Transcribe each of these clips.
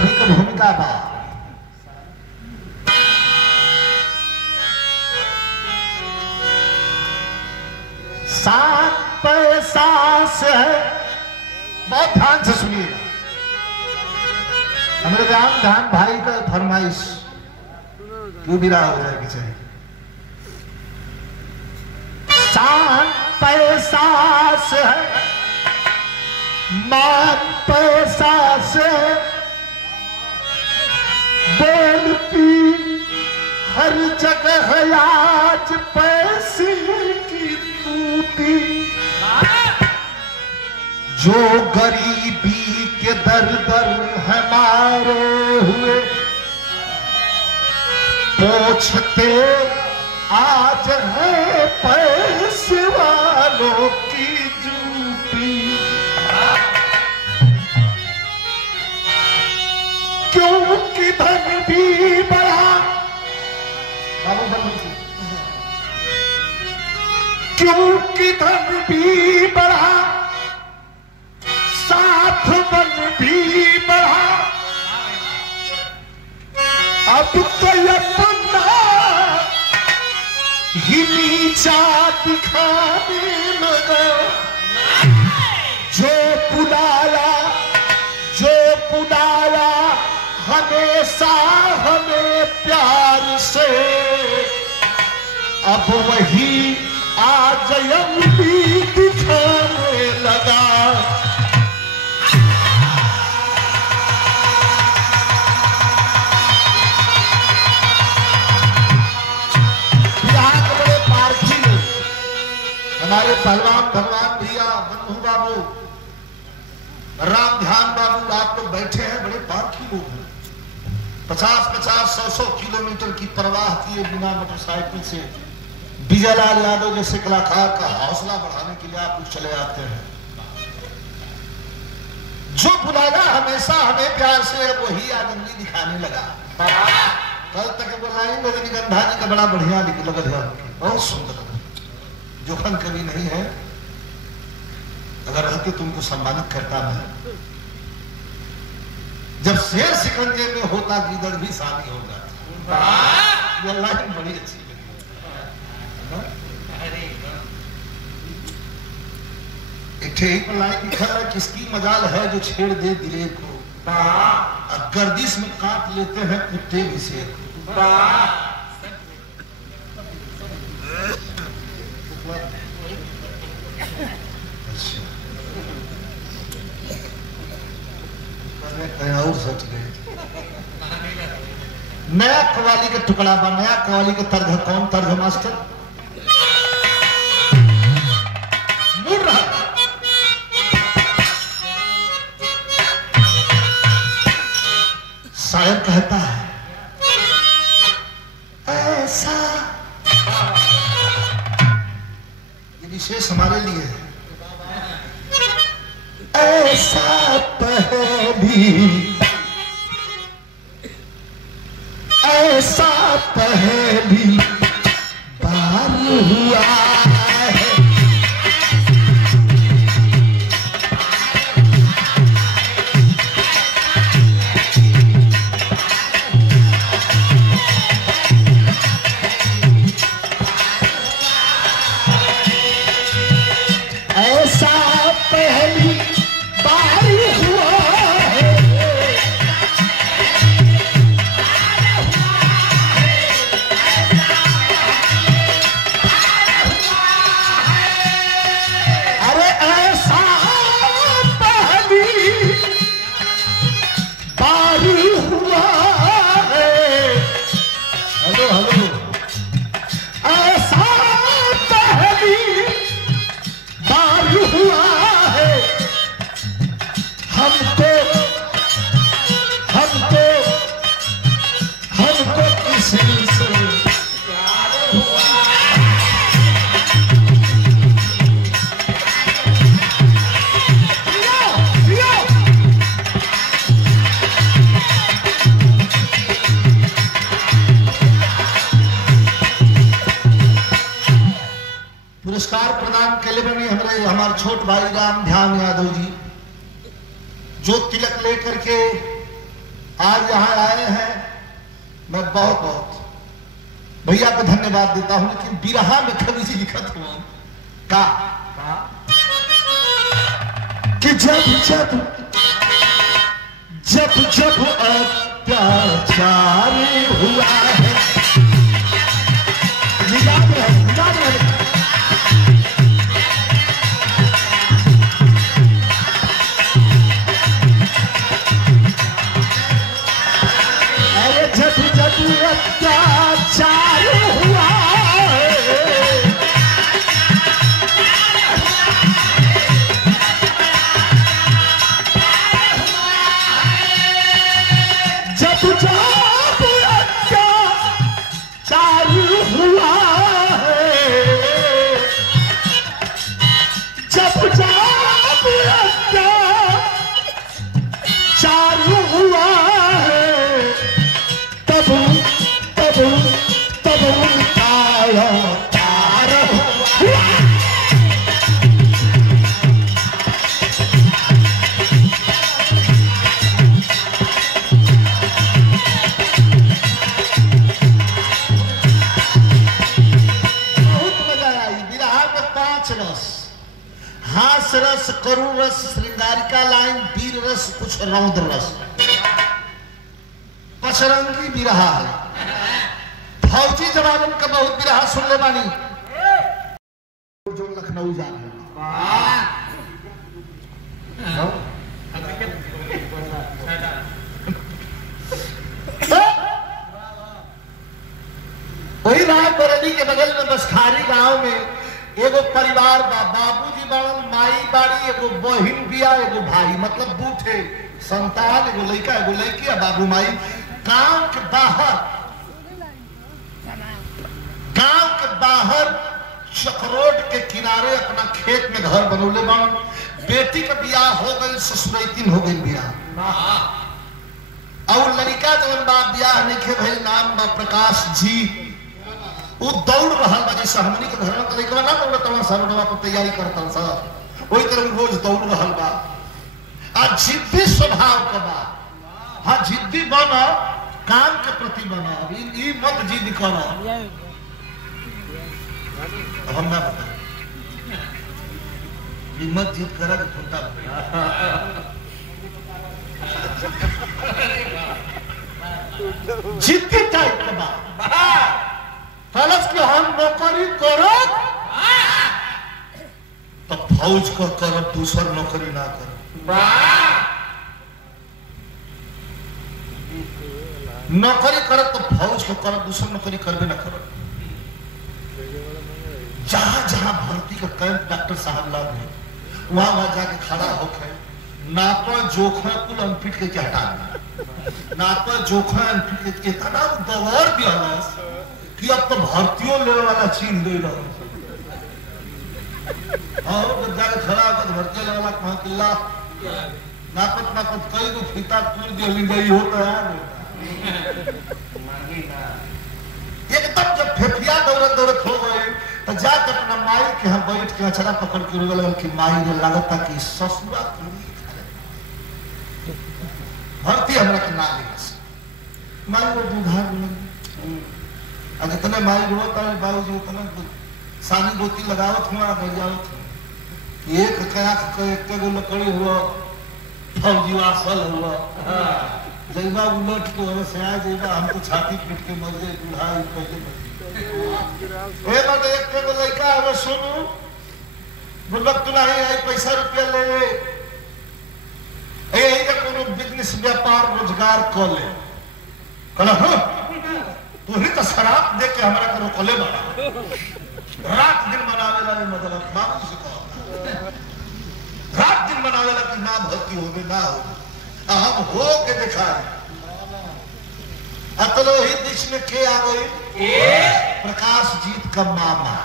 सभी का भूमिका बा। सात पैसा से बहुत ध्यान से सुनिएगा, हमारे ध्यान भाई का फरमाइश क्यों भी रहा हो जाएगी चाहिए। सात पैसा से मान पैसा से बोलती हर जगह आज पैसे की तूती। जो गरीबी के दर दर हमारे हुए पूछते आज है पैसे वालों की जूती। क्योंकि धन भी बढ़ा, क्योंकि धन भी बढ़ा साथ बन भी बढ़ा। अब तो अपना ही नीचा दिखाने लगा। जो बुलाया हमेशा हमें प्यार से, अब वही आज अंगली दिखाने लगा। हमारे पहलवान भगवान भैया बंधु बाबू राम ध्यान बाबू आप लोग बैठे हैं, बड़े पारखी लोग हैं। 50-50, 100-100 किलोमीटर की परवाह किए बिना मोटरसाइकिल से विजयलाल यादव जैसे कलाकार का हौसला बढ़ाने के लिए आप लोग चले आते हैं। जो बुलाया हमेशा हमें प्यार से, वही आनंदी दिखाने लगा। कल तक बोलाएंगे रजनीगंधा जी का बड़ा बढ़िया लग रहा, बहुत सुंदर, जोखन कभी नहीं है। अगर रहते तुमको सम्मानित करता मैं। जब शेर शिकंजे में होता गिदड़ भी शादी हो जाती। ये लाइन बड़ी अच्छी लगी। लाइन लिखा है, किसकी मजाल है जो छेड़ दे दिले को, गर्दिश में काट लेते हैं कुत्ते भी शेर को। और सोच गए नया कवाली का टुकड़ा बा। नया कवाली का तर्ज कौन तर्ज मास्टर मुड़ रहा। शायर कहता है ऐसा, ये विशेष हमारे लिए है। ऐसा पहली, ऐसा पहली बार हुआ है। ऐसा पहली पुरस्कार प्रदान कैले बनी हमारे छोट भाई राम ध्यान यादव जी, जो तिलक लेकर के आज यहाँ आए हैं, मैं बहुत बहुत भैया को धन्यवाद देता हूं। लेकिन बिरहा में कवि जी लिखत हुआ का कि जब जब जब जब अत्याचार हुआ है, याद रहे जब जब अत्याचार हुआ जब जब अत्याचार हुआ जब जब अत्याचार हुआ तब उनका अवतार हुआ। बहुत मजा आई। बिरहा में 5 रस, हास रस, करुण रस, श्रृंगारिका लाइन, वीर रस, कुछ रौद्र रस, पचरंगी बिरहा है। फौजी जवानों का बहुत बिरहा सुन ले बानी, जो लखनऊ जा रहे वही रायबरेली के बगल में बसखारी गांव में एगो परिवार बा, बाबूजी बाड़न, माई बाड़ी, एगो बहिन बिया, एगो भाई, मतलब बूढ़े संतान, एगो लड़का एगो लड़की, बाबू माई। गांव के बाहर चकरोट के किनारे अपना खेत में घर बनौले बन। बेटी का बियाह हो गई, ससुरैतिन हो गई बियाह, और लड़का जवन बा बियाह नहीं भइल, नाम बा प्रकाश जी। वो दौड़ रहा बा, जैसे हमनी के घर में लड़का ना दौड़ता सरवा पर तैयारी करता सब, वही तरह रोज दौड़ रहा बा। आ जिद्दी स्वभाव का बा। हाँ, जिद्दी बना, काम के प्रति बना, ई मत जिद करो। हम ना बता मत जिद करा कि छोटा जिद्दी टाइप का बात कलश के हम नौकरी करो तो फौज को करो, दूसर नौकरी ना करो। नौकरी करो तो फौज को करो, दूसर नौकरी करबे ना करो। जहां जहां भर्ती का कैंप डॉक्टर साहब लगे, वहां वहां जाके खड़ा होकर नापा जोखा कुल अनफिट के हटा नापा जोखा अनफिट के इतना दौर दिया कि अब तो भर्तियों लेने वाला चीन दे रहा और जाके खड़ा होकर भर्ती लेने वाला कहा किला नापत नापत कई को फीता तूर दे गई होता है। एकदम जब फेफिया दौड़त दौड़त हो गई तो जाकर अपना माई के यहाँ बैठ के अचरा पकड़ के रोने लगा कि माई ने लगता कि ससुरा भर्ती हमरा के ना ले माई वो बुढ़ा आज इतना माई रोता है बाबूजी उतना सानी गोती लगावत हुआ गजावत एक कयाक एक गो लकड़ी हुआ फौजी वासल हुआ जैबा उलट के वजह से आ जैबा हमको छाती पीट के मर गए बूढ़ा पहले एक गो लड़का है सुनू बोलक तू नहीं आई पैसा रुपया ले ले यही का कोनो बिजनेस व्यापार रोजगार कर ले कहला हाँ तू ही तो शराब दे के हमारा करो कोले बड़ा रात दिन मनावे ला मतलब बाबू से कहा रात दिन मनावे ला कि ना भर्ती होवे ना हो हम हो के दिखा अतलो ही देश में के आ गई प्रकाश जीत का मामा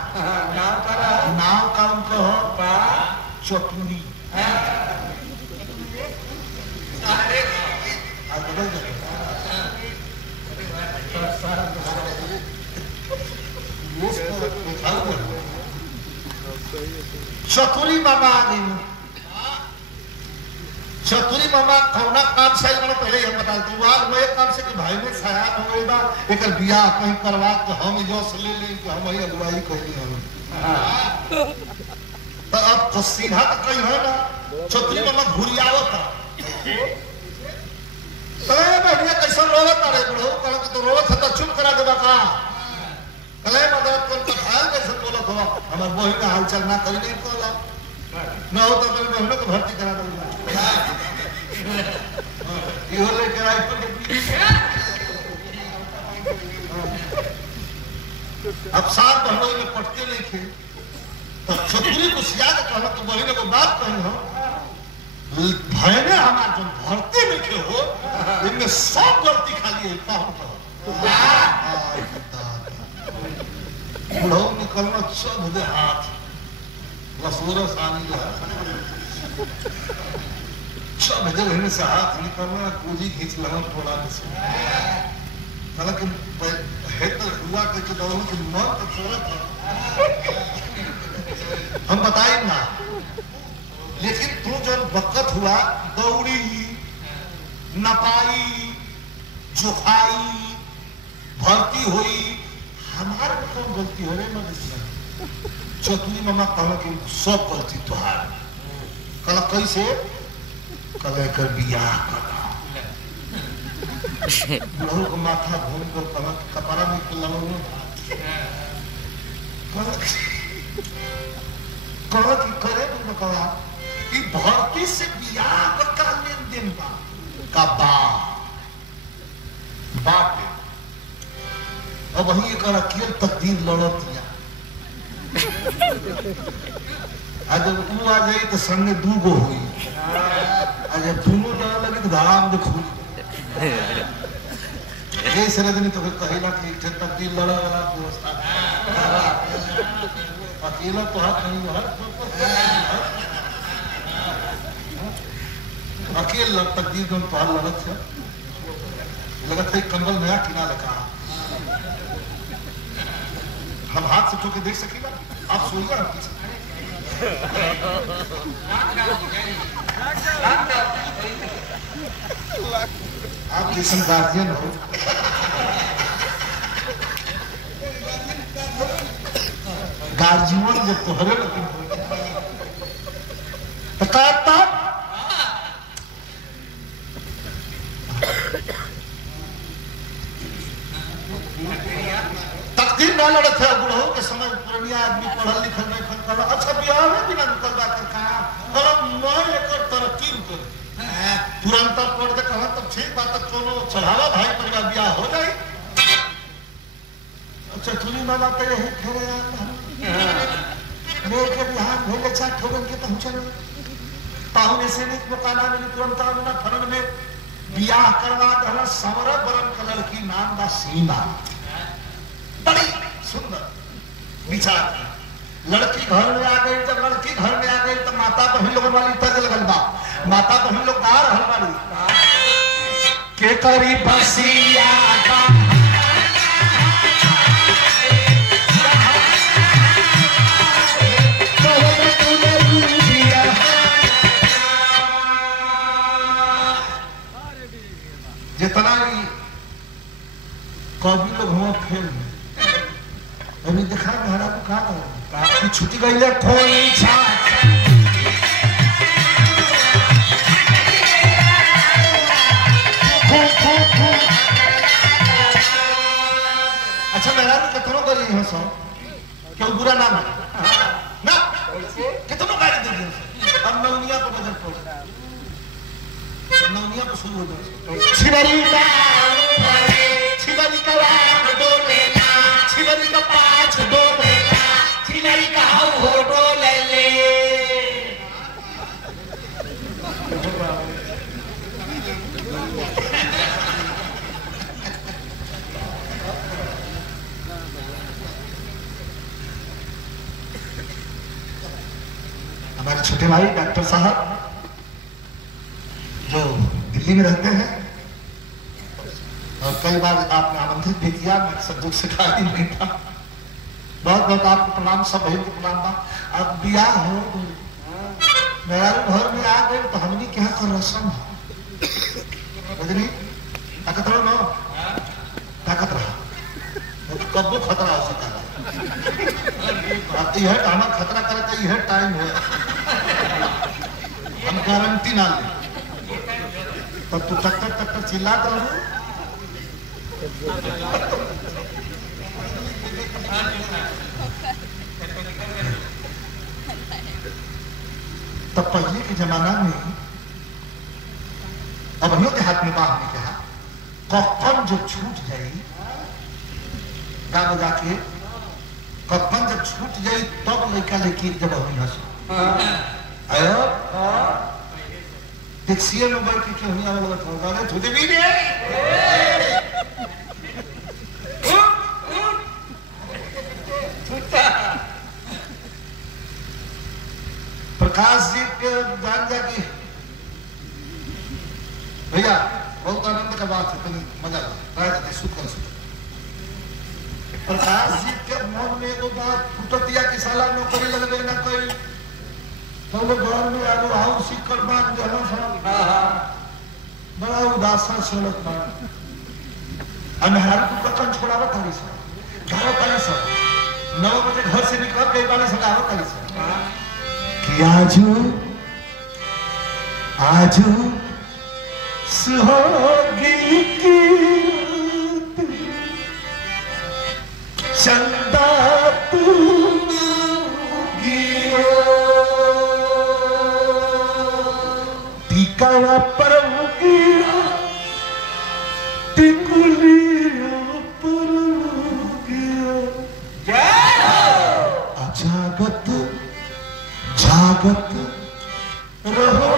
नाम का उनको चटुरी चतुरी बाबा आ गई चतुरी मामा कौना काम से मैंने पहले हम बता दूं आज मैं एक काम से कि भाई ने छाया हो बा एक बियाह कहीं करवा के हम जो ले ले कि हम ही अगुवाई कहली हम तो अब तो सीधा तो कहीं है ना चतुरी मामा घुरियावत अरे बढ़िया कैसा रोवत अरे बुढ़ो कल तो रोवत है तो चुप करा देबा का कले मदद कर तो हाल कैसे बोलत हो हमर बहिन का हालचाल ना करी नहीं कहला ना हो तो मेरे बहनों को भर्ती करा दूंगा ये ले कराई अब साथ बहनों में पटते नहीं थे तब छतुरी को सिया के कहला तो बहन को बात कही हो भयने हमार जो भर्ती में थे हो इनमें सब गलती खाली है कहूं तो बुढ़ो निकलना सब दे हाथ लसूरा सानी है सब इधर रहने से हाथ निकलना कूदी खींच लगा थोड़ा से हालांकि है तो हुआ कि दोनों की मौत तो थोड़ा था हम बताएं ना लेकिन तू जब वक्त हुआ दौड़ी नपाई जुखाई भर्ती हुई हमारे में कौन गलती हो रही मैं चतुरी मामा कहला कि सब गलती तुहार कल कैसे कल कर बियाह करा बुढ़ऊ को माथा घूम कर कला कपड़ा में कला की करे तुम कहा कि भर्ती से बियाह का लेन देन का बाप अब वही एक अकेल तकदीर लड़तिया आज जब तू आ जाई तो संग दूगो हुई आज जब दोनों जाने लगे तो धाम दे खुल ये सरदनी तो कहेला कि तकदीर लड़ा वाला व्यवस्था अकेला तो हाथ नहीं हर अकेला तकदीर को पाल लड़त है लगत है कंबल नया किना लगा हम हाथ से ठोके देख सकेगा आप सोइएगा हम पीछे आप जैसे गार्जियन हो गार्जियन जब तोहरे तकदीर ना लड़त है बुढ़ो के समय पुरानिया आदमी पढ़ल लिखल नहीं खन अच्छा बियाह में बिना निकल जाकर कहा मतलब मैं एक तरकीब कर तुरंत पढ़ दे कहा तब ठीक बात तक कोनो चढ़ावा भाई परिवार बियाह हो जाए अच्छा चुनी मामा पे यही खेरे यार मेरे के बिहार भोले चाट ठोगन के पहुंचल पाहुने से नहीं मकाना में तुरंत आना फरन में बियाह करवा दहला सवरा बरन कलर की नाम दा सीमा बड़ी सुंदर विचार लड़की घर में आ गई जब लड़की घर में आ गई तो माता बहन लोग वाली तज लगल बा माता बहन लोग गा रहल बाड़ी के करी बसिया का जितना ही कवि लोग हुआ फिल्म अभी देखा महाराज को कहा कि छुट्टी गई है कोई अच्छा महाराज कितनों कर रही है सो क्यों बुरा नाम है ना कितनों गाड़ी दे दी अब नवनिया को नजर पड़ नवनिया को शुरू हो जाए छिबरी का डोलेला छिबरी का पाँच डोलेला छिबरी का हो डोलेले हमारे छोटे भाई डॉक्टर साहब जो दिल्ली में रहते हैं और कई बार आपने आमंत्रित भी किया मैं सब दुख से खाली नहीं था बहुत बहुत आपको प्रणाम सब बहन को प्रणाम बा अब बियाह हो मेरा घर में आ गए तो हमनी क्या कर रसम रजनी ताकत रहो ना ताकत रहा तो कब्बो खतरा हो सकता है यह हमारा खतरा करता यह टाइम है हम गारंटी ना ले तब तू टक चिल्लात रहो तब पहले के जमाना में अब हम के हाथ में बात ने कहा कप्पन जब छूट जाए गा बजा के कप्पन जब छूट जाए तब लड़का लड़की जब हुई हंस आयो टैक्सी में बैठ के क्यों नहीं आने लगा था गाने छूटे भी नहीं प्रकाश जी के जान जा की भैया बहुत आनंद का बात है तुम मजा आया सुख कर प्रकाश जी के मन में एगो बात फुटतिया की साला नौकरी लगबे ना कोई तो वो घर में आगो हाउस कर बांध देना सब बड़ा उदासा सोलत बा अनहार को कचन छोड़ावा तारी से गावा तारी से 9 बजे घर से निकल गई वाले से गावा तारी से कि आजू सुहागी की चंदा तू टीकावा पर टिकुलिया पर अजागत जागत रहो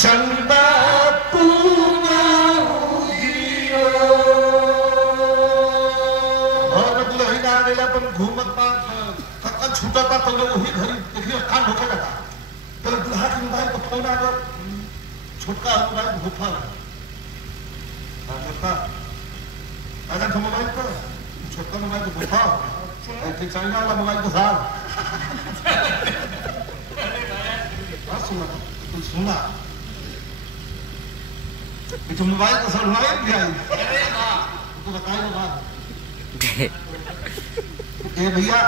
चंदा तू घूमत थकन छूटा था तो लोग वही घड़ी देखिए कान होके लगा तो दुल्हा के मोबाइल को फोन आ गया छोटका मोबाइल भूखा लगा अगर तो मोबाइल पर छोटका मोबाइल को भूखा ऐसे चाइना वाला मोबाइल को साल सुना तुम सुना तो मोबाइल को साल मोबाइल भी आई तो बताइए बात ए भैया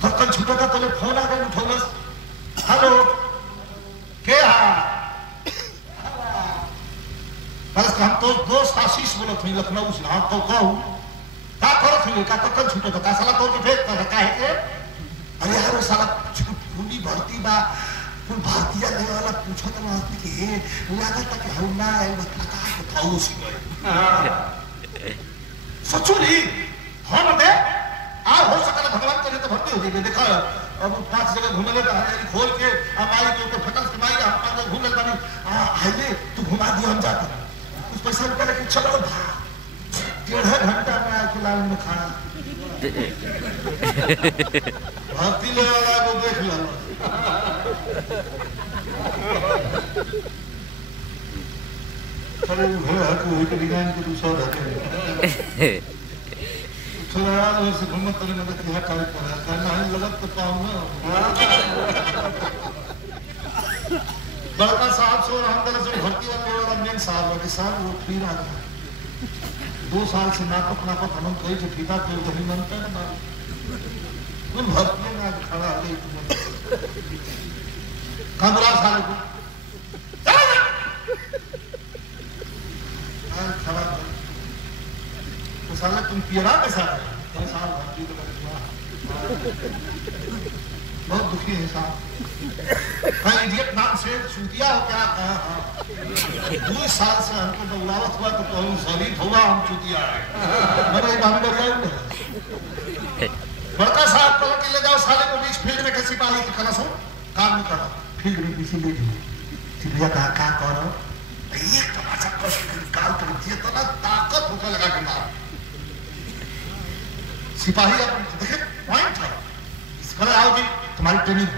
थकन छूटा था तो फोन आ गया उठोलस हेलो के बस हम तो दोस्त आशीष बोलत हई लखनऊ से हम तो कहू का करत हई का थकन छूटा था साला तो के फेंक कर काहे के अरे यार वो साला पूरी भर्ती बा कोई भारतीय नहीं वाला पूछो तो बात कि लगा था कि हम ना है मतलब का बताओ सी गए सचो नहीं हम दे आ हो सकता भगवान करे तो भर्ती हो जाएगी देखा अब 5 जगह घूमने का है खोल के हमारी के ऊपर फटक से मारी हम पास घूमने बानी आइए तू घुमा दियो हम जाते कुछ पैसा रुपया लेके चलो भाग 1.5 घंटा में आके लाल में खाना भर्ती ले वाला को देख लो अरे वो है तो वही के डिजाइन को दूसरा रहते हैं थोड़ा यार से घूमत तो नहीं मतलब क्या कार्य कर रहा है करना है लगत तो पाऊँ ना बड़का साहब सो हम तरह से भर्ती वाला मेन साहब है साहब वो फिर आ गया 2 साल से नापत हम कहीं जो ठीका तो वही बनता है ना तुम भर्ती में खड़ा आ गई कंदरा साले को खड़ा तो साले तुम पियरा के साथ साहब भर्ती तो बहुत दुखी है साहब कहीं इडियट नाम से चूतिया हो क्या कहा 2 साल से हमको दौड़ावत हुआ तो कहूँ शरीर होगा हम चूतिया है मैंने एक बात बताया बड़का साहब को ले जाओ साले को बीच फील्ड में कैसी पाली की कलश हो काम नहीं करो फील्ड में किसी ले जाओ भैया कहा क्या करो एक तमाचा कस निकाल कर दिए तो ना ताकत होकर लगा के मार सिपाही अपन देखे पॉइंट है इस पर आओगी तुम्हारी ट्रेनिंग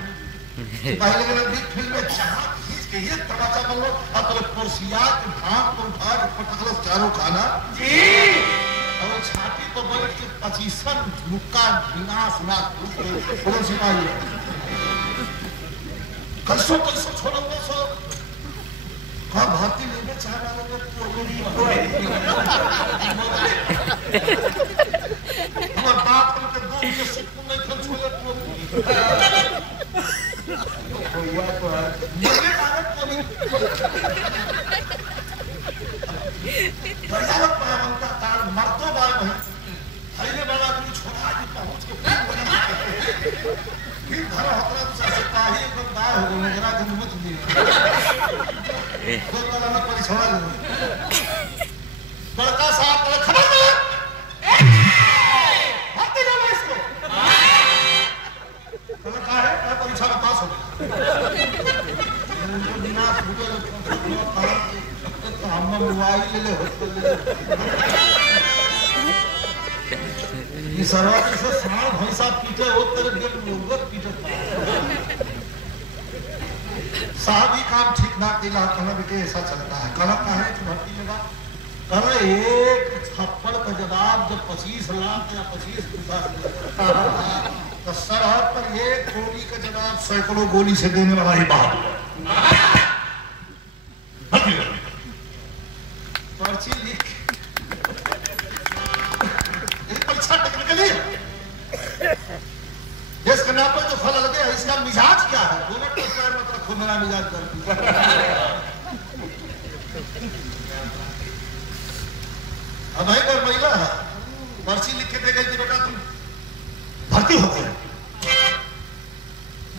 सिपाही लगे बीच फील्ड में जहां इसके ये तमाचा बोल लो अब पुरसिया के भाग को उठा के पटकलस चारों खाना जी और छाती पर बैठ के 25 मुक्का विनाश ना पुरसिया कैसो कैसो छोड़ो सो का भारती लेने चाह रहा है हमारे बाप के दो के सुकून नहीं खर्च हुए हुआ तो है मुझे ताकत को नहीं बजावत पावंता तार मरतो बाय भाई हईले वाला भी छोटा आदमी पहुंच के फिर घर होता तो सिपाही एकदम दाय हो गए जरा दिन मुझ दिए तो वाला ना परिछोड़ा बड़का साहब बड़ा खबरदार हाथी ना इसको तो कहा है परीक्षा में पास हो बिना फुटे तो हम मोबाइल ले ये सरवाती से साल भैंसा पीटे हो तेरे दिल में उगत पीटे साहब ही काम ठीक ना दिला कहना बेटे ऐसा चलता है कहना कहा है कि भर्ती लगा कहना एक थप्पड़ का जवाब जब 25 लाख या 25 तो सरहद पर एक गोली का जवाब सैकड़ों गोली से देने वाला ही बात पर्ची लिख परीक्षा टेक्निकली देश के नाम पर जो फल लगे इसका मिजाज क्या है दोनों को पैर मत रखो मेरा मिजाज कर अब भाई पर महिला है पर्ची लिख के दे गई कि बेटा तुम भर्ती हो गए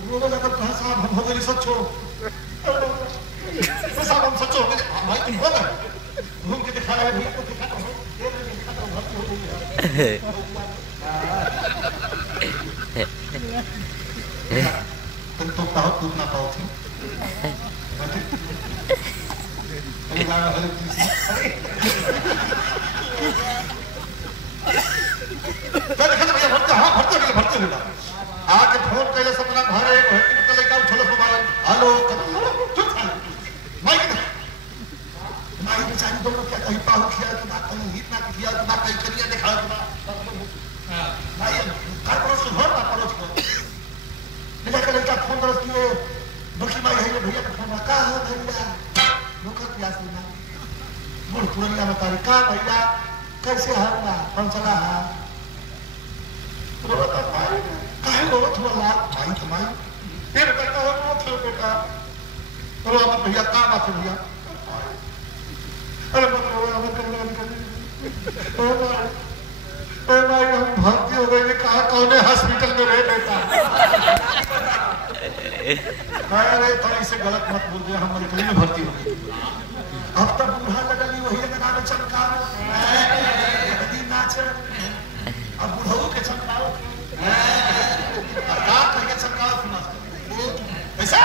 रोने लगा कहा साहब हम हो गए सब छोड़ो साहब हम सच हो गए भाई तुम हो गए घूम के दिखा रहे भैया को दिखा भर्ती हो गई तुम तो पाओ तुम ना पाओ थी आके फोन कैले सपना घर एक लड़का उठल मोबाइल हेलो माइक माइक बेचारी दोनों क्या कहीं पाहु किया तो ना कहीं हित ना किया तो ना कहीं करिया दिखा तो भाई घर पड़ोस को घर ना पड़ोस को लेकिन के लड़का फोन करस किए बल्कि माई है भैया का फोन का है भैया नौकर प्यास लेना बोल पुरनिया में तारी का भैया कैसे है ना कौन चला है रोता भाई काहे रोत हुआ लाल भाई तुम्हारी फिर बेटा हो रोत हो बेटा रो अब भैया का बात है भैया अरे मत रो ओ भाई हम भर्ती हो गए कहा कौन हॉस्पिटल में रह लेता अरे थोड़ी से गलत मत बोल दिया हम मेडिकल में भर्ती हो गए अब तक बूढ़ा लगली वही लगा में चमका यदि नाच अब बुढ़ऊ के चमकाओ का करके चमकाओ सुना ऐसा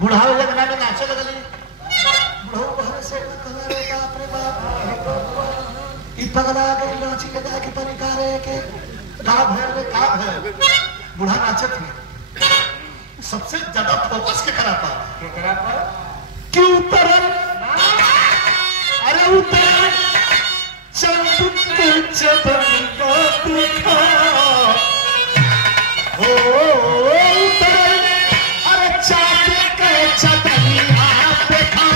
बुढ़ाओ लगना में नाचे लगली बुढ़ऊ बहरे से कहला रे बाप रे बाप ई पगला के नाची लगा के परिकारे के का भर बुढ़ा नाचत है सबसे ज्यादा फोकस के कराता क्यों उतर अरे उतर चंद चबन का दिखा हो उतर अरे चांद के चदनिया देखा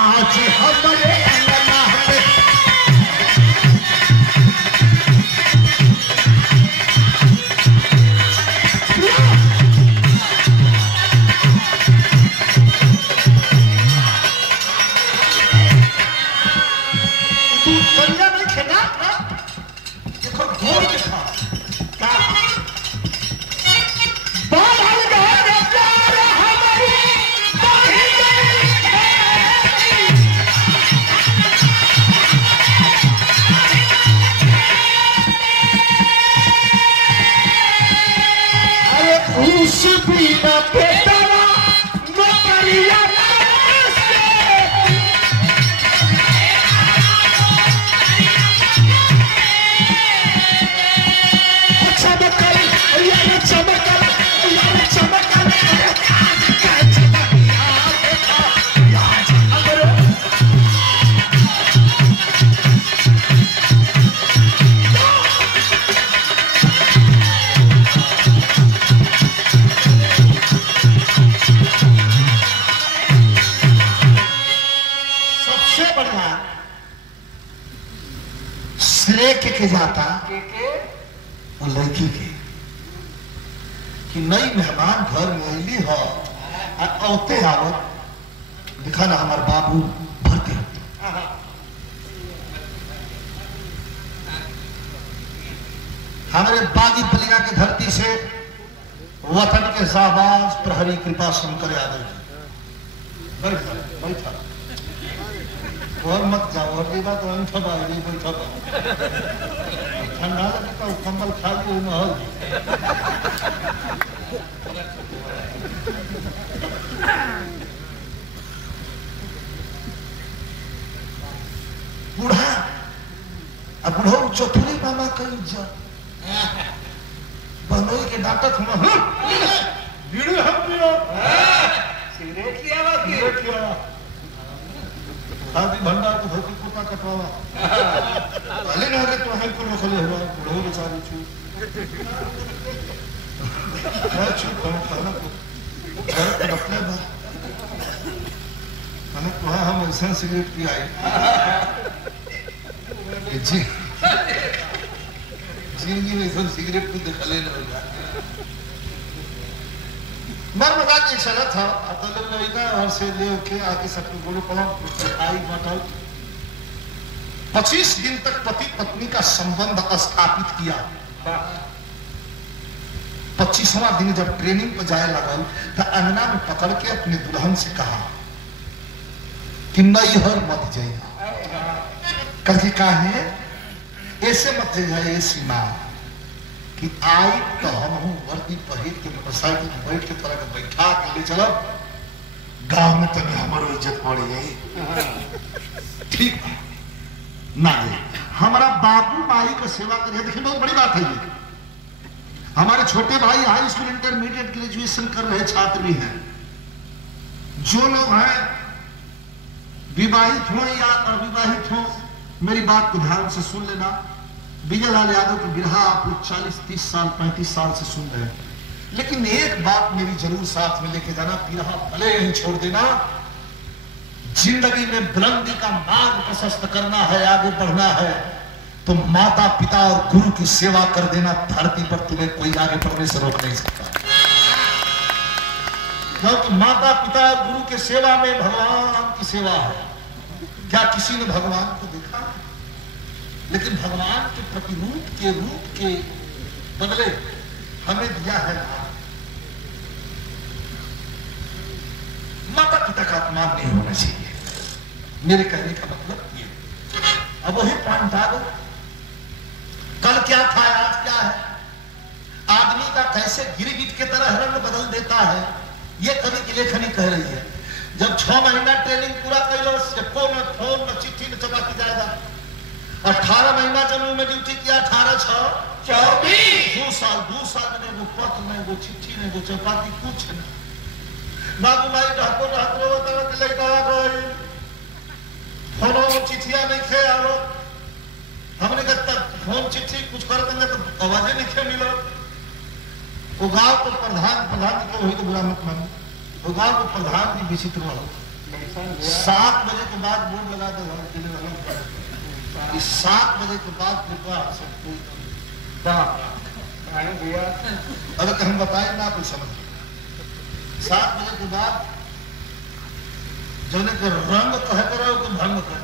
आज हमारे अंगना में श्रेय के जाता के वो लड़की के कि नई मेहमान घर में अली हो औते आवत दिखा ना हमारे बाबू भरते होते हमारे बागी पलिया के धरती से वतन के शाहबाज प्रहरी कृपा शंकर यादव जी बैठा और मत जाओ और ये बात बैठा ठंडा लगे तो कंबल खा लियो महल बूढ़ा अब बूढ़ो चौथुली मामा कहीं जा बनोई के नाटक हम वीडियो हम दियो सिगरेट लिया बाकी शादी भंडार को धोती कुर्ता कटवावा पहले ना रे तो हम को खले हुआ बूढ़ो बेचारी छू मैं छू खाना को घर पे रखने बा मैंने कहा हम ऐसा सिगरेट पी आए जी जिंदगी में सब सिगरेट को दिखा लेना होगा मर मजा की चला था अतल लइका और से ले के आके सबको बोलो पड़ा आई मटल 25 दिन तक पति पत्नी का संबंध स्थापित किया 25वां दिन जब ट्रेनिंग पर जाए लगल तो अंगना में पकड़ के अपने दुल्हन से कहा कि नैहर मत जाइए कभी कहे ऐसे मत जाइए ऐसी मां कि आई तो हम हूं वर्दी पहिर के मोटरसाइकिल में बैठ के तरह के बैठा के ले चलो गांव में तो हमारी इज्जत पड़ी है ठीक ना जी हमारा बाबू माई को सेवा करिए देखिए बहुत बड़ी बात है ये हमारे छोटे भाई हाई स्कूल इंटरमीडिएट ग्रेजुएशन कर रहे छात्र भी हैं जो लोग हैं विवाहित हो या अविवाहित हो मेरी बात को ध्यान से सुन लेना विजय लाल यादव की बिरहा आप लोग 40-30 साल 35 साल से सुन रहे हैं लेकिन एक बात मेरी जरूर साथ में लेके जाना बिरहा भले ही छोड़ देना जिंदगी में बुलंदी का मार्ग प्रशस्त करना है आगे बढ़ना है तो माता पिता और गुरु की सेवा कर देना धरती पर तुम्हें कोई आगे बढ़ने से रोक नहीं सकता क्योंकि माता पिता और गुरु की सेवा में भगवान की सेवा है क्या किसी ने भगवान को देखा लेकिन भगवान के प्रतिरूप के रूप के बदले हमें दिया है माता पिता का अपमान नहीं होना चाहिए मेरे कहने का मतलब ये अब वही पॉइंट आ गया कल क्या था आज क्या है आदमी का कैसे गिरगिट के तरह रंग बदल देता है ये कवि की लेखनी कह रही है जब 6 महीना ट्रेनिंग पूरा कर लो न फोन न चिट्ठी न चपाती जाएगा 18 महीना जम्मू में ड्यूटी किया 18-6-24 2 साल में वो पत्र में वो चिट्ठी में वो चपाती कुछ नहीं बाबू माई ढाको ढाको तरह के लड़का गई फोनो चिट्ठिया नहीं खे आरो हमने कहा फोन चिट्ठी कुछ कर देंगे तो आवाजें नहीं खे मिलो वो गांव को प्रधान को वही तो बुरा मत मानो वो गांव को प्रधान की विचित्र हो 7 बजे के बाद बोर्ड लगा दे इस 7 बजे के बाद कृपया अगर हम बताए ना कुछ समझ 7 बजे के बाद जोने के रंग कहे करो तो भंग कर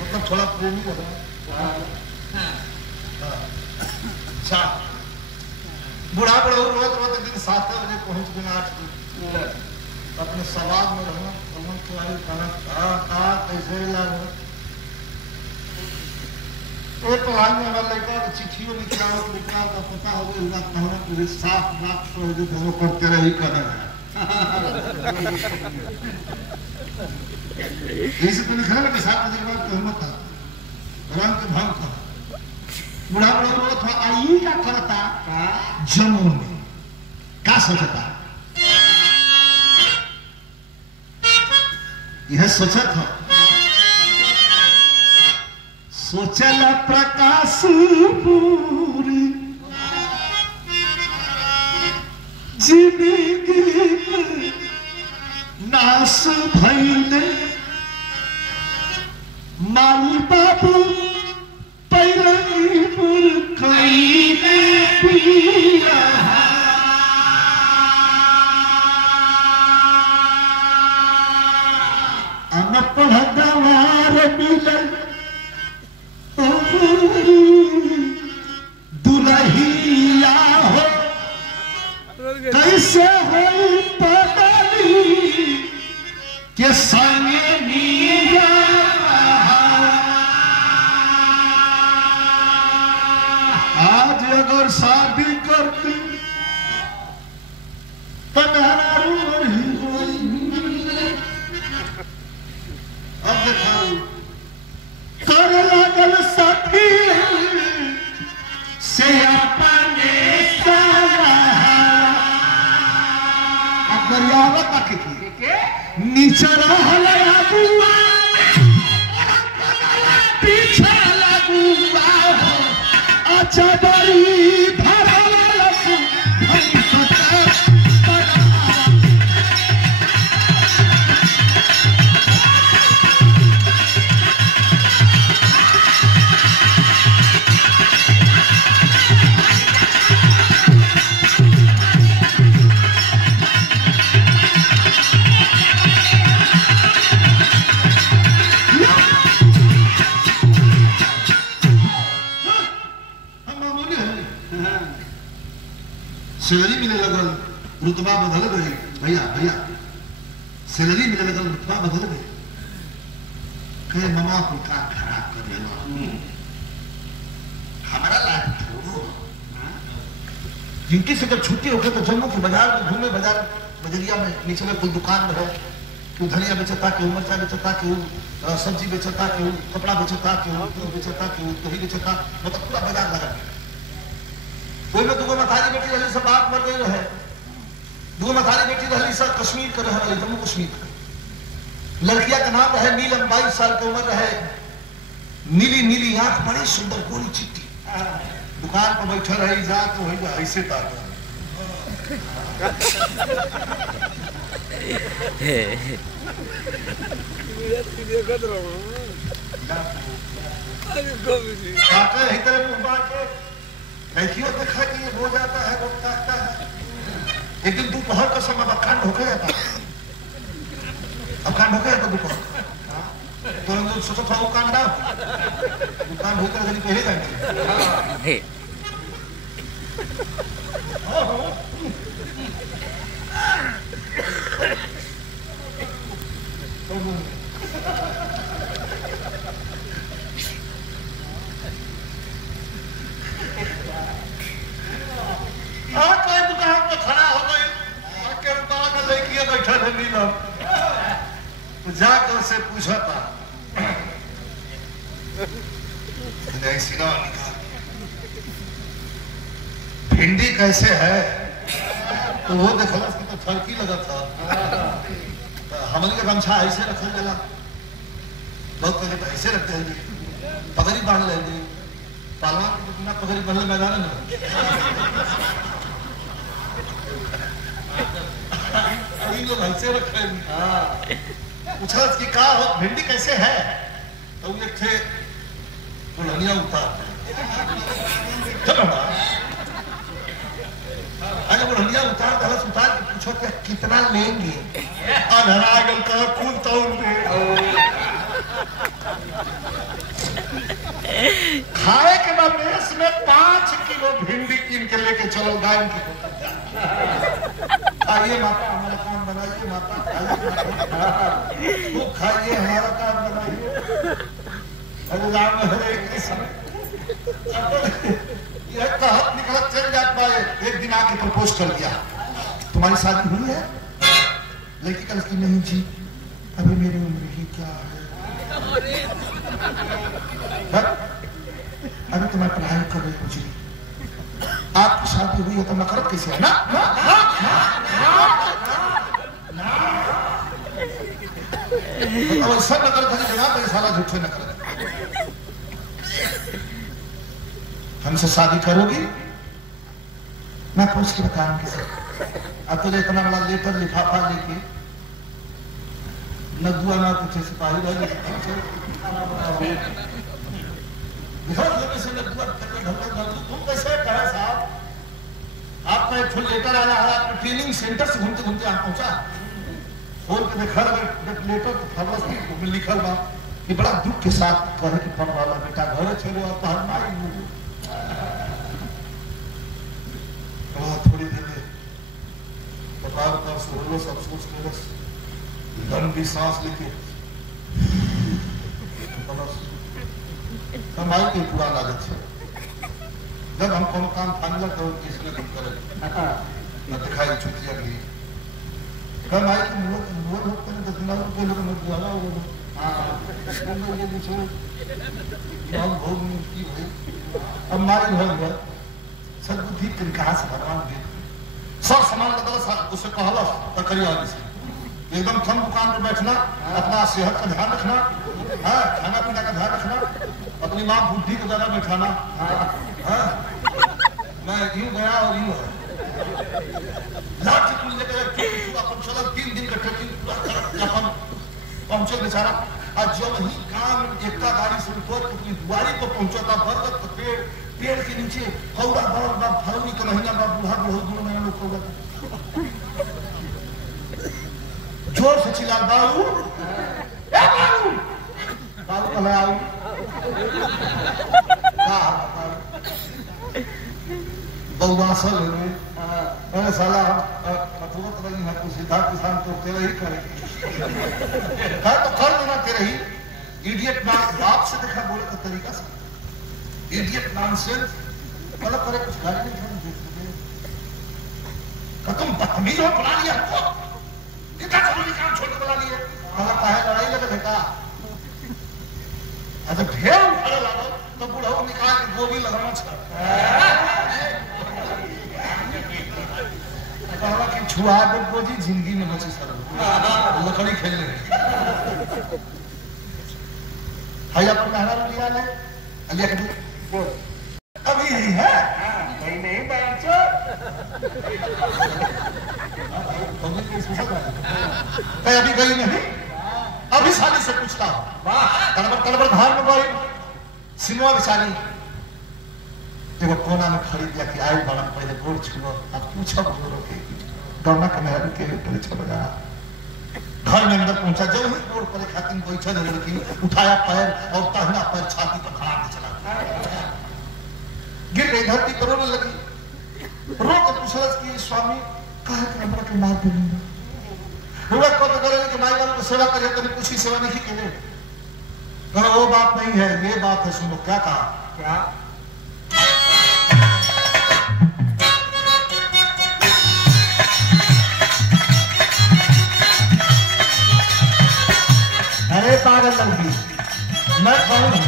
मतलब थोड़ा प्रेमी हो अच्छा बुढ़ा बुढ़ा रोज रोज दिन 7 बजे पहुंच गया 8 बजे अपने सवाल में रहना कैसे एक पढ़ाई में हमारा लड़का चिट्ठियों लिखा लिखा का पता हो गया कहना पूरे 7 लाख जो करते रही कहना इसे तो लिखा ना कि 7 बजे के बाद कहमत था रंग के भंग था बुढ़ा बुढ़ा बोला था आई क्या करता जमुन में क्या सोचता यह सोचा था सोचल प्रकाश पूरी जिंदगी नाश भइले माली बाबू पैरंगपुर कई में पिया अनपढ़ गवार मिलन दुल्हिया हो कैसे हो पगली के संगे नीरा आज अगर शादी करती पधारू अब देखा कर लागल साथी से अपने गरियावत आके नीचे रहल आबुआ पीछे लगुआ अच्छा बड़ी धरलस सैलरी मिलने लगल रुतबा बदल गई भैया भैया सैलरी मिलने लगल रुतबा बदल गई कहे मामा को का खराब कर देना हमारा लाभ छोड़ो जिनकी से जब छुट्टी होकर तो जम्मू के बाजार में घूमे बाजार बजरिया में नीचे में कोई दुकान है क्यों धनिया बेचता क्यों मिर्चा बेचता क्यों सब्जी बेचता क्यों कपड़ा बेचता क्यों बेचता क्यों दही बेचता मतलब पूरा बाजार लगा कोई में दुगो मथारी बेटी रही सब बात मर गई रहे दुगो मथारी बेटी रही सब कश्मीर के रहे जम्मू कश्मीर लड़किया का नाम रहे नीलम 22 साल की उम्र रहे नीली नीली आंख बड़ी सुंदर गोरी चिट्टी दुकान पर बैठे रही जा तो वही ऐसे ताक लड़कियों देखा कि ये हो जाता है वो काटता है एक दिन दोपहर का समय अखंड हो गया था अखंड हो गया था दोपहर तो हम लोग सोचा था वो कांडा दुकान होकर गली पहले जाएंगे दुकान पर खड़ा हो गई बैठा था नीलम जाकर उसे पूछा था भिंडी कैसे है तो वो देखला तो फर्की लगा था हमने का गमछा ऐसे रखा गया बहुत पहले ऐसे रखते हैं पगड़ी बांध लेंगे पहलवान के बिना पगड़ी बांधने मैदान में लोग ऐसे रखे पूछा कि का हो भिंडी कैसे है तो एक थे बुढ़निया उतार चलो अरे बुढ़निया उतार दलस उतार के पूछो कि कितना लेंगे अधरागल का फूल तौल में खाए के बाद मेस में 5 किलो भिंडी कीन के लेके चलो गाय की खाइए माता हमारा काम बनाइए माता खाइए वो खाइए हमारा काम बनाइए राम हरे कृष्ण यह कहत निकला चल जा पाए एक दिन आके प्रपोज कर दिया तुम्हारी शादी हुई है लेकिन कल की नहीं जी अभी मेरी उम्र ही क्या है अभी तो मैं पढ़ाई कर रही हूँ आपकी शादी हुई है तो नफरत कैसे है ना सब नकल करी जनाब मेरे साला झूठे नकल हमसे शादी करोगी मैं पूछ के बताऊं किसे अब तो इतना बड़ा लेटर लिफाफा लेके न दुआ ना कुछ सिपाही तुम कैसे कहे साहब? आपका एक फुल लेटर आया है, आपके ट्रेनिंग सेंटर से घूमते घूमते यहाँ पहुंचा। फोन के देखा लेटर में लिखल बा कि बड़ा दुख के साथ कहे कि पढ़ वाला बेटा घर छोड़ो और पढ़ माई थोड़ी देर में कपार पर सोलो सब सोच के बस लंबी सांस लेके कमाई की पूरा लागत है। जब हम कोनो काम फाइनल करो इसने तुम करे न दिखाई छुट्टियां की कमाई की मुंह लोग करने तो दिमाग के लोग मत बुला वो हां ये पूछो यार बहुत मुश्किल है। अब मारी हो गया सद्बुद्धि तरीका से भगवान दे सब सामान बदल उसे कहला तो करियो आगे से एकदम कम दुकान पे बैठना, अपना सेहत का ध्यान रखना, हाँ खाना पीना का ध्यान रखना, अपनी माँ बुद्धि को ज्यादा बैठाना। हाँ मैं यूं गया और यूं है लाट से तुम लेकर 3 दिन का ट्रेकिंग पहुंचे बेचारा। और जब ही काम एकता गाड़ी से ऊपर अपनी दुआरी पर पहुंचा था बरगद का पेड़ के नीचे कौड़ा बड़ा फरवरी का महीना बड़ा बूढ़ा बहुत दूर में लोग कौड़ा जोर से चिल्ला बाबू बाबू कहाँ आऊ बउवासल है साला तुरंत रही है कुछ सीधा किसान तो तेरा ही करेगी है तो कर देना तेरा ही इडियट बाप से देखा बोले का तरीका से इडियट नॉनसेंस मतलब करे कुछ गाड़ी नहीं तुम बदतमीज हो बना लिया कितना जरूरी काम छोड़ के बना लिए कहा लड़ाई लगे बेटा अच्छा ढेर उठाने लगा तो बुढ़ाऊ निकाल के गोभी लगाना कहा कि छुआ दे गोजी जिंदगी में बची सर लकड़ी खेलने भैया पर मेहरा लिया ले अलिया के अभी यही है नहीं बच्चों अभी गई नहीं अभी साली से पूछता हूँ तड़बड़ धार में गई सिनेमा बेचारी देखो कोना में खरीद दिया कि आए बड़ा पहले गोड़ छुओ अब पूछो गोड़ों के दौड़ना के मेहर के पहले चलो जा घर में अंदर पहुंचा जब ही गोड़ पर खातिन बैठा लड़की उठाया पैर और पहला पैर छाती पर खड़ा के चला गिर गई धरती पर रोने लगी रो के पूछा कि स्वामी कहा कि हमरा के मार देंगे हुआ को तो करे कि माई बाप को सेवा करे तो कुछ ही सेवा नहीं करे पर वो बात नहीं है ये बात है सुनो क्या कहा क्या अरे पागल लड़की मैं कौन हूं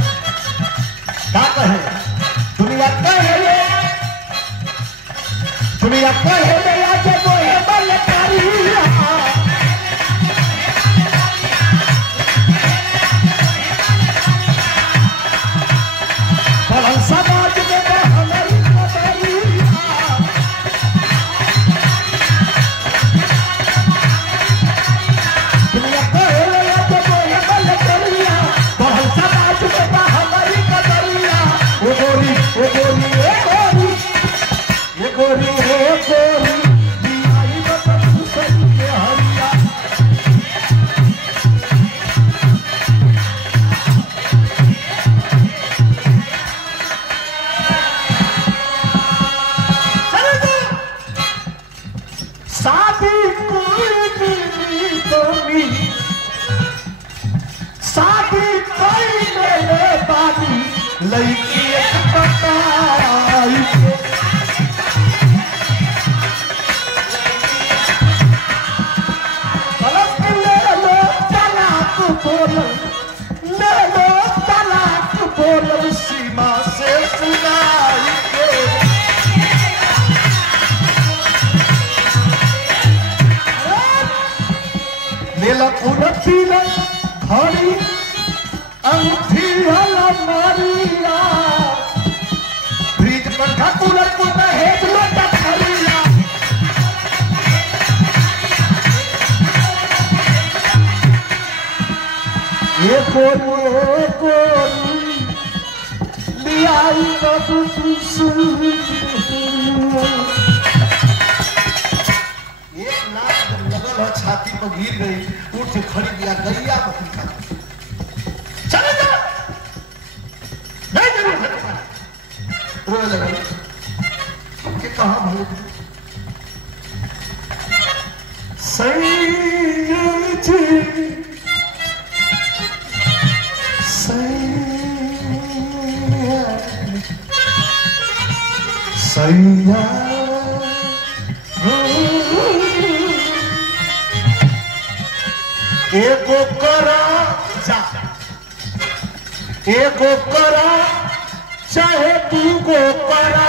क्या कहे दुनिया कहे आज वो है बलकारी समाज में हमारी दुनिया समाज में हमारी कदरिया वो गोरी शादी कोई मेरे बानी लड़की एक बताई ले लो तलाक बोल सीमा से सुनाई के ले लो उन्नति घड़ी अंगूठी वाला मारिया फ्रिज पंखा कूलर को दहेज लोटा खरीदा ये खोले गोरी लियाई बाबू एक लाख जब लगल है छाती पर गिर गई, उठ के खड़ी दिया गैया बकरी खा चले जा नहीं जरूर रोने लगा हमके कहा भाई सैया जी सैया एगो करा जा एगो करा चाहे तू गो करा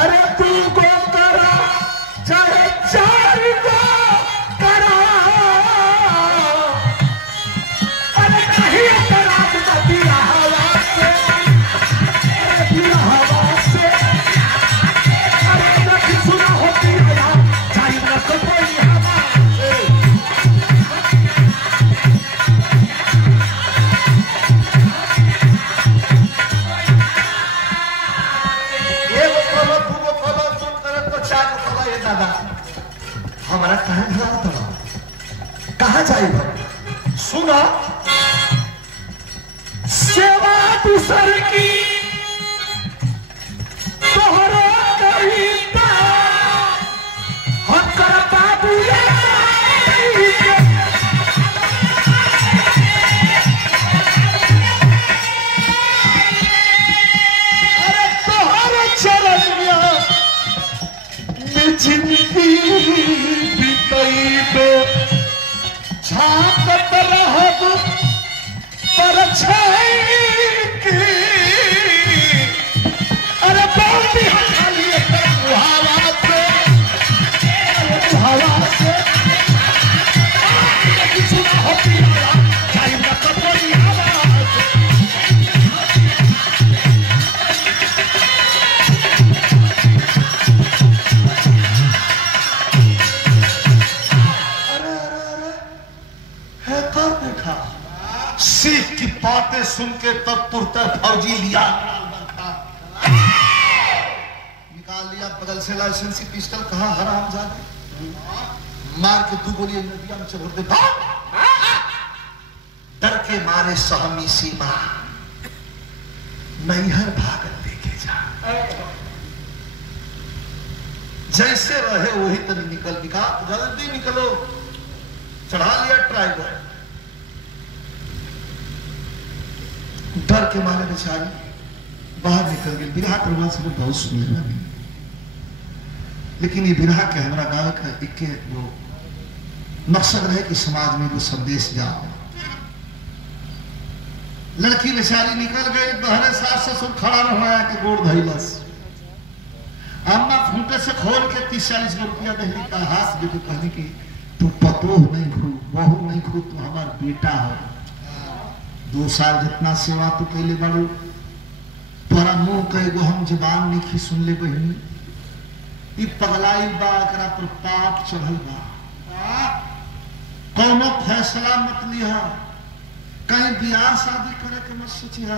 अरे तू गो करा चाहे चार गो करा अरे नहीं करा तो दिया हवा से दिया हवा से अरे नहीं सुना होती है चाहे ना तो कोई हवा हमारा कहा था कहा जाएगा सुना सेवा दूसर की तोहरा कविता हम करता बुझे अरे तोहरा चरण में जिंदगी झांकत रहब पर अरे बहुत ही खाली हवा से हवा से सुना होती चाहे ना तो कोई हवा सीख की बातें सुन के तब तुरंत फौजी लिया निकाल लिया बगल से लाइसेंस की पिस्टल कहा हराम जाने मार के दो गोली नदिया में चढ़ दे डर के मारे सहमी सीमा नैहर भागल देखे जा जैसे रहे वही तरह निकल जल्दी निकलो चढ़ा लिया ड्राइवर डर के मारे बेचारी बाहर निकल गई बिरहा करवा से बहुत सुनने लगी लेकिन ये बिरहा के हमारा गाँव का एक वो मकसद रहे कि समाज में वो संदेश जाओ लड़की बेचारी निकल गई बहरे सास ससुर खड़ा रहा के गोड़ धैलस अम्मा फूटे से खोल के 30-40 रुपया दहली का हाथ दे कहने की तू पतो नहीं खू बहू नहीं खू तू हमारा बेटा हो 2 साल जितना सेवा तू कैले बाड़ू तोरा मुंह कई गो हम जबान नहीं सुन ले बहनी ई पगलाई बा एकरा पर पाप चढ़ल बा कोनो फैसला मत लिहा कहीं बियाह शादी करे के मत सोचिहा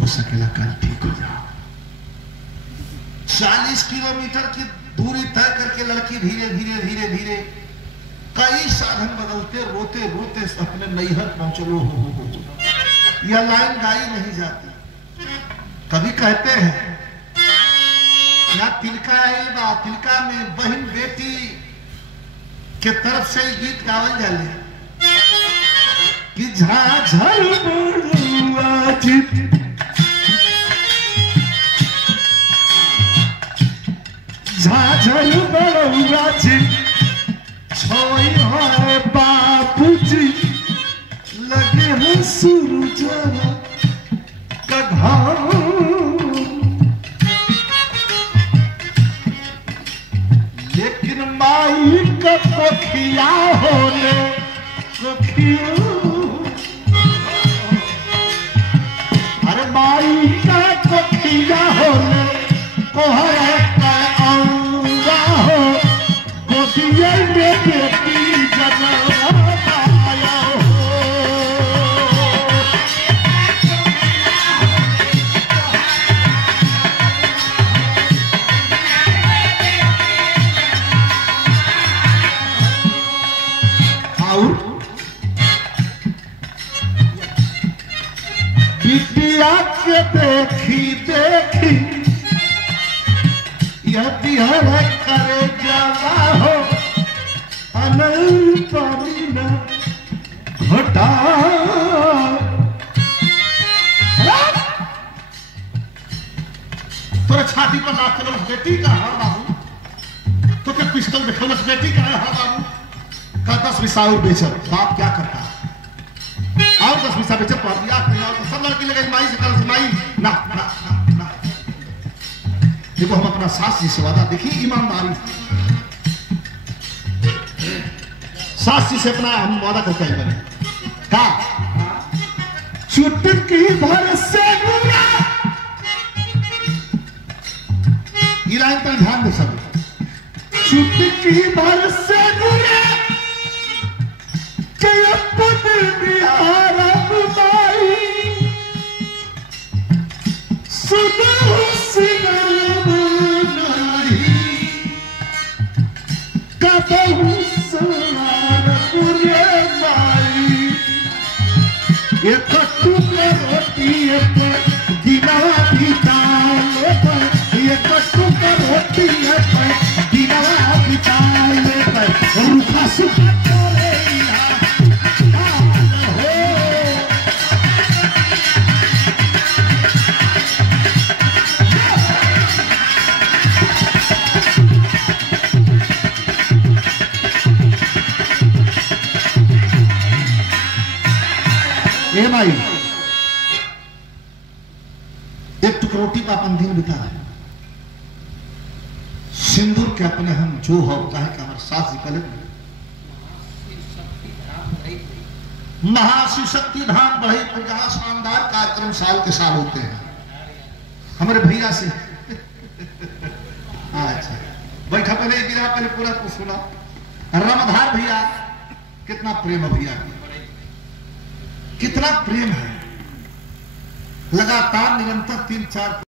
हो सकेला कल ठीक हो जाओ 40 किलोमीटर की दूरी तय करके लड़की धीरे धीरे धीरे धीरे कई साधन बदलते रोते रोते अपने नैहर पहुंचलो हो यह लाइन गाई नहीं जाती कभी कहते हैं या तिलका बा तिलका में बहन बेटी के तरफ से गीत गावल जाले कि झाझर बड़ुआ चित झाझर बड़ुआ चित छोई है बापूजी लगे हैं सूरज का घाम लेकिन माई का कोखिया होने अरे माई का कोखिया होने कोहरे का आऊंगा हो गोदिया में बेटी जन्म बिटिया के देखी देखी यह बिहर करे जाला हो अनंत न घटा। तोरे छाती पर लात चलो बेटी का हाँ बाबू, तो क्या पिस्टल दिखलस बेटी का हाँ बाबू, का 10 पैसा और बेचत बाप क्या करता आओ 10 पैसा बेचत पड़ दिया नहीं आओ तो सब लड़की लगे माई से कल से माई ना ना ना ना। देखो हम अपना सास जी से वादा देखिए ईमानदारी सास जी से अपना हम वादा करते हैं का चुटकी भर से गुरा ये लाइन पर ध्यान दे सब चुटकी भर से गुरा के अपने बिहार बुलाई सुनो सिंगार नहीं कबहू सवार पुरे माई ये कट्टू के रोटी पर दिनवा बिताले पर ये कट्टू के रोटी पर दिनवा बिताले पर रूखा सुखा करे भाई एक टुकड़ा रोटी पर अपन दिन बिता है सिंदूर के अपने हम जो हो चाहे कि हमारे सास जी पहले महाशिव शक्ति धाम बढ़ई पर जहां शानदार कार्यक्रम साल के साल होते हैं हमारे भैया से अच्छा बैठा पहले गिरा पहले पूरा को सुना रामधार भैया कितना प्रेम है भैया कितना प्रेम है लगातार निरंतर 3-4